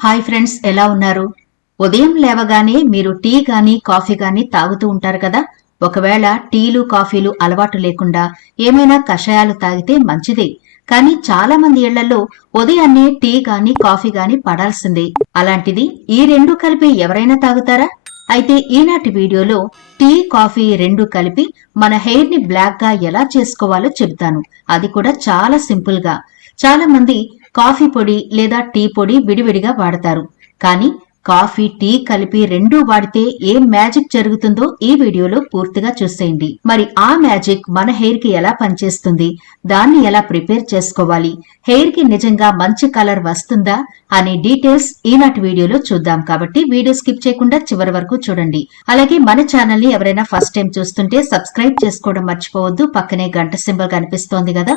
Hi friends ఎలా ఉన్నారు? ఉదయం లేవగానే మీరు టీ గాని కాఫీ గాని తాగుతూ ఉంటారు కదా? ఒకవేళ టీలు కాఫీలు అలవాటు లేకుండా ఏమైనా కషాయాలు తాగితే మంచిదే. కానీ చాలా మంది ఇళ్ళలో ఉదయాన్నే టీ గాని కాఫీ గాని పడాల్సిందే. అలాంటిది ఈ రెండు కలిపి ఎవరైనా తాగుతారా? అయితే ఈనాటి వీడియోలో టీ కాఫీ రెండు కలిపి మన హెయిర్ని బ్లాక్గా ఎలా చేసుకోవాలో చెబుతాను. అది కూడా చాలా సింపుల్గా చాలా మంది కాఫీ పొడి లేదా టీ పొడి విడివిడిగా వాడతారు. కానీ కాఫీ టీ కలిపి రెండూ వాడితే ఏం మ్యాజిక్ జరుగుతుందో ఈ వీడియోలో పూర్తిగా చూసేయండి. మరి ఆ మ్యాజిక్ మన హెయిర్కి ఎలా పనిచేస్తుంది? దాన్ని ఎలా ప్రిపేర్ చేసుకోవాలి? హెయిర్కి నిజంగా మంచి కలర్ వస్తుందా? అనే డీటెయిల్స్ ఈనాటి వీడియోలో చూద్దాం. కాబట్టి వీడియో స్కిప్ చేయకుండా చివరి వరకు చూడండి. అలాగే మన ఛానల్ని ఎవరైనా ఫస్ట్ టైం చూస్తుంటే సబ్స్క్రైబ్ చేసుకోవడం మర్చిపోవద్దు. పక్కనే గంట సింబల్ కనిపిస్తోంది కదా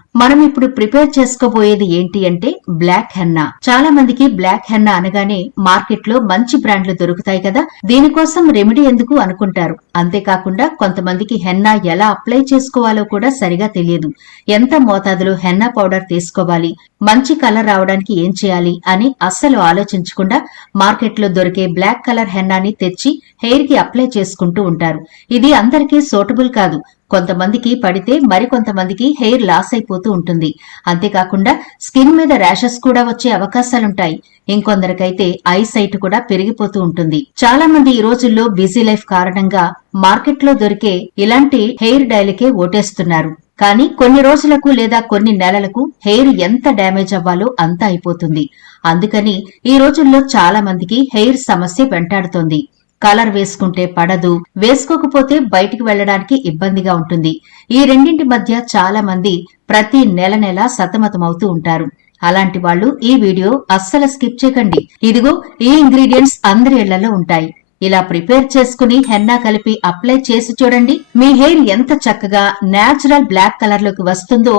మనం ఇప్పుడు ప్రిపేర్ చేసుకోబోయేది ఏంటి అంటే బ్లాక్ హెన్నా. చాలా మందికి బ్లాక్ హెన్నా అనగానే మార్కెట్లో మంచి బ్రాండ్లు దొరుకుతాయి కదా దీనికోసం రెమెడీ ఎందుకు అనుకుంటారు? అంతేకాకుండా కొంతమందికి హెన్నా ఎలా అప్లై చేసుకోవాలో కూడా సరిగా తెలియదు. ఎంత మోతాదులో హెన్నా పౌడర్ తీసుకోవాలి? మంచి కలర్ రావడానికి ఏం చేయాలి అని అస్సలు ఆలోచించకుండా మార్కెట్లో దొరికే బ్లాక్ కలర్ హెన్నాని తెచ్చి హెయిర్కి అప్లై చేసుకుంటూ ఉంటారు. ఇది అందరికీ సూటబుల్ కాదు. కొంతమందికి పడితే మరికొంతమందికి హెయిర్ లాస్ అయిపోతూ ఉంటుంది. అంతేకాకుండా స్కిన్ మీద ర్యాషెస్ కూడా వచ్చే అవకాశాలుంటాయి. ఇంకొందరికైతే ఐ సైట్ కూడా పెరిగిపోతూ ఉంటుంది. చాలా మంది ఈ రోజుల్లో బిజీ లైఫ్ కారణంగా మార్కెట్లో దొరికే ఇలాంటి హెయిర్ డైలకే ఓటేస్తున్నారు. కానీ కొన్ని రోజులకు లేదా కొన్ని నెలలకు హెయిర్ ఎంత డ్యామేజ్ అవ్వాలో అంత అయిపోతుంది. అందుకని ఈ రోజుల్లో చాలా మందికి హెయిర్ సమస్య వెంటాడుతోంది. కలర్ వేసుకుంటే పడదు వేసుకోకపోతే బయటికి వెళ్ళడానికి ఇబ్బందిగా ఉంటుంది. ఈ రెండింటి మధ్య చాలా మంది ప్రతి నెల నెల సతమతమవుతూ ఉంటారు. అలాంటి వాళ్ళు ఈ వీడియో అస్సలు స్కిప్ చేయకండి. ఇదిగో ఈ ఇంగ్రీడియంట్స్ అందరి ఇళ్ళలో ఉంటాయి. ఇలా ప్రిపేర్ చేసుకుని హెన్నా కలిపి అప్లై చేసి చూడండి. మీ హెయిర్ ఎంత చక్కగా నేచురల్ బ్లాక్ కలర్లోకి వస్తుందో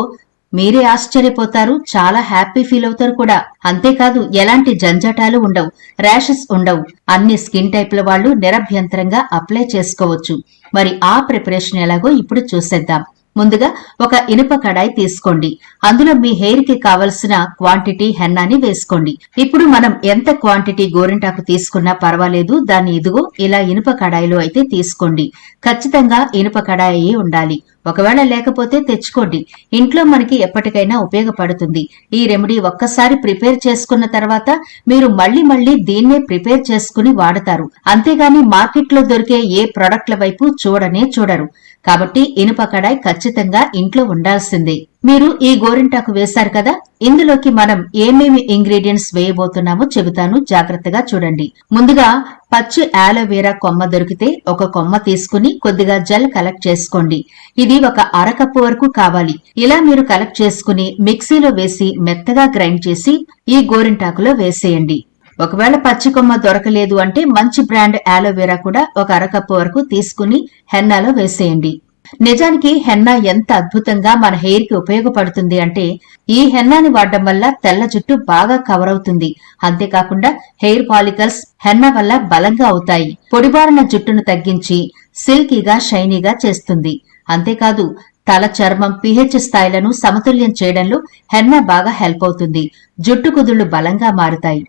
మీరే ఆశ్చర్యపోతారు చాలా హ్యాపీ ఫీల్ అవుతారు కూడా. అంతేకాదు ఎలాంటి జంజటాలు ఉండవు ర్యాషెస్ ఉండవు. అన్ని స్కిన్ టైప్ల వాళ్ళు నిరభ్యంతరంగా అప్లై చేసుకోవచ్చు. మరి ఆ ప్రిపరేషన్ ఎలాగో ఇప్పుడు చూసేద్దాం. ముందుగా ఒక ఇనుప కడాయి తీసుకోండి. అందులో మీ హెయిర్కి కావలసిన క్వాంటిటీ హెన్నాని వేసుకోండి. ఇప్పుడు మనం ఎంత క్వాంటిటీ గోరింటాకు తీసుకున్నా పర్వాలేదు దాన్ని ఇదిగో ఇలా ఇనుప కడాయిలో అయితే తీసుకోండి. ఖచ్చితంగా ఇనుప కడాయి ఉండాలి. ఒకవేళ లేకపోతే తెచ్చుకోండి. ఇంట్లో మనకి ఎప్పటికైనా ఉపయోగపడుతుంది. ఈ రెమెడీ ఒక్కసారి ప్రిపేర్ చేసుకున్న తర్వాత మీరు మళ్ళీ మళ్ళీ దీన్నే ప్రిపేర్ చేసుకుని వాడతారు. అంతేగాని మార్కెట్లో దొరికే ఏ ప్రొడక్ట్ల వైపు చూడనే చూడరు. కాబట్టి ఇనుప కడాయి ఖచ్చితంగా ఇంట్లో ఉండాల్సిందే. మీరు ఈ గోరింటాకు వేశారు కదా? ఇందులోకి మనం ఏమేమి ఇంగ్రీడియంట్స్ వేయబోతున్నామో చెబుతాను. జాగ్రత్తగా చూడండి. ముందుగా పచ్చి ఆలోవేరా కొమ్మ దొరికితే ఒక కొమ్మ తీసుకుని కొద్దిగా జెల్ కలెక్ట్ చేసుకోండి. ఇది ఒక అరకప్పు వరకు కావాలి. ఇలా మీరు కలెక్ట్ చేసుకుని మిక్సీలో వేసి మెత్తగా గ్రైండ్ చేసి ఈ గోరింటాకులో వేసేయండి. ఒకవేళ పచ్చి కొమ్మ దొరకలేదు అంటే మంచి బ్రాండ్ ఆలోవేరా కూడా ఒక అరకప్పు వరకు తీసుకుని హెన్నాలో వేసేయండి. నిజానికి హెన్నా ఎంత అద్భుతంగా మన హెయిర్కి ఉపయోగపడుతుంది అంటే ఈ హెన్నాని వాడడం వల్ల తెల్ల జుట్టు బాగా కవర్ అవుతుంది అంతేకాకుండా హెయిర్ పాలికల్స్ హెన్నా వల్ల బలంగా అవుతాయి. పొడిబారిన జుట్టును తగ్గించి సిల్కీగా షైనీగా చేస్తుంది. అంతేకాదు తల చర్మం పిహెచ్ స్థాయిలను సమతుల్యం చేయడంలో హెన్నా బాగా హెల్ప్ అవుతుంది. జుట్టు కుదుళ్ళు బలంగా మారుతాయి.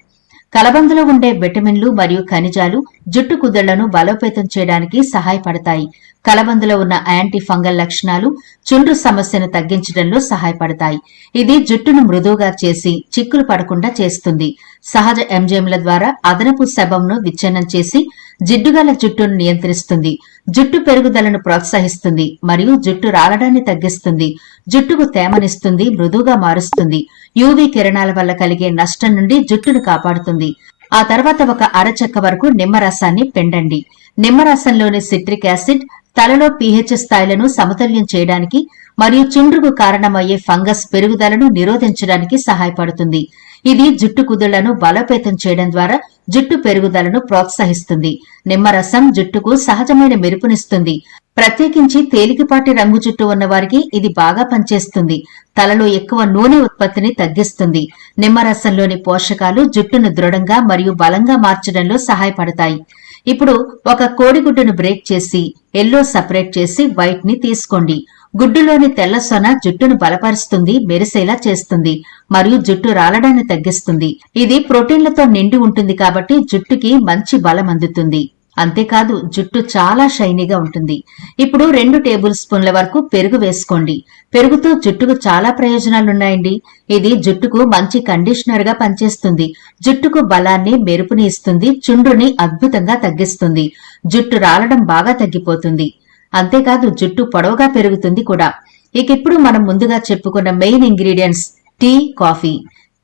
కలబందలో ఉండే విటమిన్లు మరియు ఖనిజాలు జుట్టు కుదుళ్ళను బలోపేతం చేయడానికి సహాయపడతాయి. కలబందలో ఉన్న యాంటీ ఫంగల్ లక్షణాలు చుండ్రు సమస్యను తగ్గించడంలో సహాయపడతాయి. ఇది జుట్టును మృదువుగా చేసి చిక్కులు పడకుండా చేస్తుంది. సహజ ఎంజైమ్ల ద్వారా అదనపు శబంను విచ్ఛిన్నం చేసి జిడ్డుగల జుట్టును నియంత్రిస్తుంది. జుట్టు పెరుగుదలను ప్రోత్సహిస్తుంది మరియు జుట్టు రాలడాన్ని తగ్గిస్తుంది. జుట్టుకు తేమనిస్తుంది మృదువుగా మారుస్తుంది. యూవీ కిరణాల వల్ల కలిగే నష్టం నుండి జుట్టును కాపాడుతుంది. ఆ తర్వాత ఒక అరచెక్క వరకు నిమ్మరసాన్ని పిండండి. నిమ్మరసంలోని సిట్రిక్ యాసిడ్ తలలో పీహెచ్ స్థాయిలను సమతుల్యం చేయడానికి మరియు చుండ్రుకు కారణమయ్యే ఫంగస్ పెరుగుదలను నిరోధించడానికి సహాయపడుతుంది. ఇది జుట్టు కుదుళ్ళను బలోపేతం చేయడం ద్వారా జుట్టు పెరుగుదలను ప్రోత్సహిస్తుంది. నిమ్మరసం జుట్టుకు సహజమైన మెరుపునిస్తుంది. ప్రత్యేకించి తేలికపాటి రంగు జుట్టు ఉన్నవారికి ఇది బాగా పనిచేస్తుంది. తలలో ఎక్కువ నూనె ఉత్పత్తిని తగ్గిస్తుంది. నిమ్మరసంలోని పోషకాలు జుట్టును దృఢంగా మరియు బలంగా మార్చడంలో సహాయపడతాయి. ఇప్పుడు ఒక కోడిగుడ్డును బ్రేక్ చేసి ఎల్లో సపరేట్ చేసి వైట్ని తీసుకోండి. గుడ్డులోని తెల్ల సొన జుట్టును బలపరుస్తుంది మెరిసేలా చేస్తుంది మరియు జుట్టు రాలడాన్ని తగ్గిస్తుంది. ఇది ప్రోటీన్లతో నిండి ఉంటుంది కాబట్టి జుట్టుకి మంచి బలం అందుతుంది. అంతేకాదు జుట్టు చాలా షైనీగా ఉంటుంది. ఇప్పుడు రెండు టేబుల్ స్పూన్ల వరకు పెరుగు వేసుకోండి. పెరుగుతో జుట్టుకు చాలా ప్రయోజనాలున్నాయండి. ఇది జుట్టుకు మంచి కండిషనర్గా పనిచేస్తుంది. జుట్టుకు బలాన్ని మెరుపుని ఇస్తుంది. చుండ్రుని అద్భుతంగా తగ్గిస్తుంది. జుట్టు రాలడం బాగా తగ్గిపోతుంది. అంతేకాదు జుట్టు పొడవుగా పెరుగుతుంది కూడా. ఇక ఇప్పుడు మనం ముందుగా చెప్పుకున్న main ingredients tea coffee.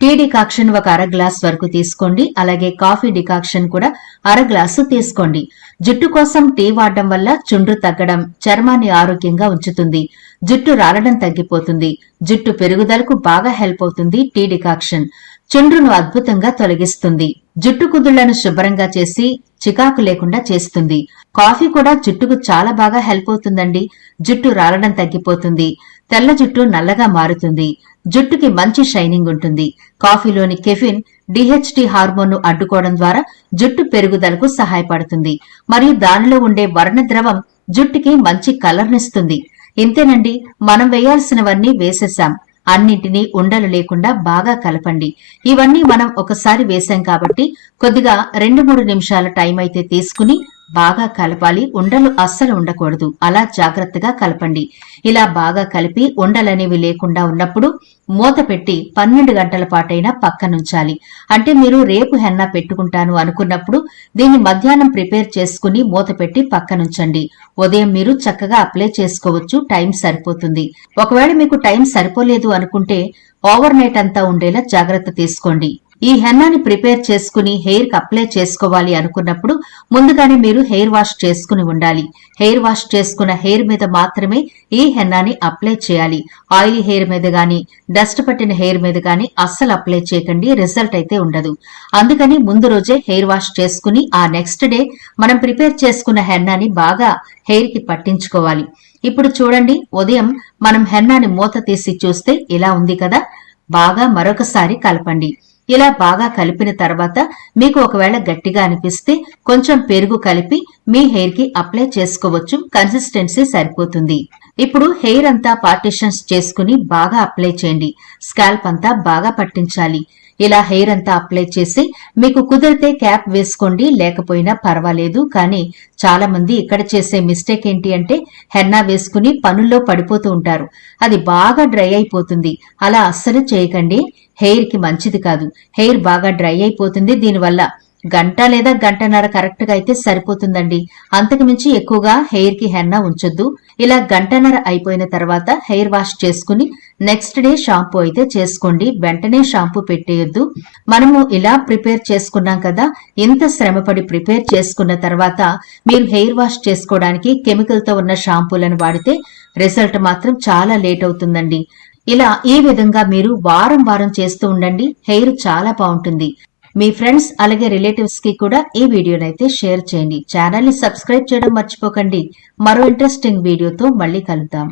Tea decoction ఒక అర గ్లాస్ వరకు తీసుకోండి. అలాగే కాఫీ డికాక్షన్ కూడా అర గ్లాసు తీసుకోండి. జుట్టు కోసం టీ వాడడం వల్ల చుండ్రు తగ్గడం చర్మాన్ని ఆరోగ్యంగా ఉంచుతుంది. జుట్టు రాలడం తగ్గిపోతుంది. జుట్టు పెరుగుదలకు బాగా హెల్ప్ అవుతుంది టీ డికాక్షన్. చుండ్రును అద్భుతంగా తొలగిస్తుంది. జుట్టు కుదుళ్ళను శుభ్రంగా చేసి చికాకు లేకుండా చేస్తుంది. కాఫీ కూడా జుట్టుకు చాలా బాగా హెల్ప్ అవుతుందండి. జుట్టు రాలడం తగ్గిపోతుంది. తెల్ల జుట్టు నల్లగా మారుతుంది. జుట్టుకి మంచి షైనింగ్ ఉంటుంది. కాఫీలోని కెఫిన్ డిహెచ్డి హార్మోన్ను అడ్డుకోవడం ద్వారా జుట్టు పెరుగుదలకు సహాయపడుతుంది. మరియు దానిలో ఉండే వర్ణ ద్రవం జుట్టుకి మంచి కలర్నిస్తుంది. ఇంతేనండి మనం వేయాల్సినవన్నీ వేసేసాం అన్నింటినీ ఉండలు లేకుండా బాగా కలపండి. ఇవన్నీ మనం ఒకసారి వేశాం కాబట్టి కొద్దిగా రెండు మూడు నిమిషాల టైం అయితే తీసుకుని బాగా కలపాలి ఉండలు అస్సలు ఉండకూడదు. అలా జాగ్రత్తగా కలపండి. ఇలా బాగా కలిపి ఉండలనేవి లేకుండా ఉన్నప్పుడు మూత పెట్టి పన్నెండు గంటల పాటైనా పక్కనుంచాలి అంటే మీరు రేపు హెన్నా పెట్టుకుంటాను అనుకున్నప్పుడు దీన్ని మధ్యాహ్నం ప్రిపేర్ చేసుకుని మూత పెట్టి పక్కనుంచండి ఉదయం మీరు చక్కగా అప్లై చేసుకోవచ్చు టైం సరిపోతుంది. ఒకవేళ మీకు టైం సరిపోలేదు అనుకుంటే ఓవర్ నైట్ అంతా ఉండేలా జాగ్రత్త తీసుకోండి. ఈ హెన్నాని ప్రిపేర్ చేసుకుని హెయిర్కి అప్లై చేసుకోవాలి అనుకున్నప్పుడు ముందుగానే మీరు హెయిర్ వాష్ చేసుకుని ఉండాలి. హెయిర్ వాష్ చేసుకున్న హెయిర్ మీద మాత్రమే ఈ హెన్నాని అప్లై చేయాలి. ఆయిలీ హెయిర్ మీద గాని డస్ట్ పట్టిన హెయిర్ మీద గాని అస్సలు అప్లై చేయకండి. రిజల్ట్ అయితే ఉండదు. అందుకని ముందు రోజే హెయిర్ వాష్ చేసుకుని ఆ నెక్స్ట్ డే మనం ప్రిపేర్ చేసుకున్న హెన్నాని బాగా హెయిర్కి పట్టించుకోవాలి. ఇప్పుడు చూడండి ఉదయం మనం హెన్నాని మూత తీసి చూస్తే ఇలా ఉంది కదా? బాగా మరొకసారి కలపండి. ఇలా బాగా కలిపిన తర్వాత మీకు ఒకవేళ గట్టిగా అనిపిస్తే కొంచెం పెరుగు కలిపి మీ హెయిర్కి అప్లై చేసుకోవచ్చు. కన్సిస్టెన్సీ సరిపోతుంది. ఇప్పుడు హెయిర్ అంతా పార్టిషన్స్ చేసుకుని బాగా అప్లై చేయండి. స్కాల్ప్ అంతా బాగా పట్టించాలి. ఇలా హెయిర్ అంతా అప్లై చేసి మీకు కుదిరితే క్యాప్ వేసుకోండి లేకపోయినా పర్వాలేదు. కానీ చాలా మంది ఇక్కడ చేసే మిస్టేక్ ఏంటి అంటే హెన్నా వేసుకుని పనుల్లో పడిపోతూ ఉంటారు. అది బాగా డ్రై అయిపోతుంది. అలా అస్సలు చేయకండి. హెయిర్కి మంచిది కాదు. హెయిర్ బాగా డ్రై అయిపోతుంది. దీనివల్ల గంట లేదా గంటన్నర కరెక్ట్గా అయితే సరిపోతుందండి. అంతకు మించి ఎక్కువగా హెయిర్కి హెన్నా ఉంచొద్దు. ఇలా గంటన్నర అయిపోయిన తర్వాత హెయిర్ వాష్ చేసుకుని నెక్స్ట్ డే షాంపూ అయితే చేసుకోండి. వెంటనే షాంపూ పెట్టేయొద్దు. మనము ఇలా ప్రిపేర్ చేసుకున్నాం కదా ఇంత శ్రమపడి ప్రిపేర్ చేసుకున్న తర్వాత మీరు హెయిర్ వాష్ చేసుకోవడానికి కెమికల్తో ఉన్న షాంపూలను వాడితే రిజల్ట్ మాత్రం చాలా లేట్ అవుతుందండి. ఇలా ఈ విధంగా మీరు వారం వారం చేస్తూ ఉండండి. హెయిర్ చాలా బాగుంటుంది. మీ ఫ్రెండ్స్ అలాగే రిలేటివ్స్కి కూడా ఈ వీడియోని అయితే షేర్ చేయండి. ఛానల్ని సబ్స్క్రైబ్ చేయడం మర్చిపోకండి. మరో ఇంట్రెస్టింగ్ వీడియోతో మళ్ళీ కలుద్దాం.